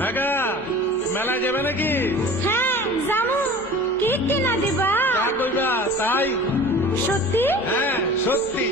ঢাকা মেলা যাবে নাকি? হ্যাঁ জামু, কি কিনা দিবা? যা কইবা তাই। সত্যি? হ্যাঁ সত্যি।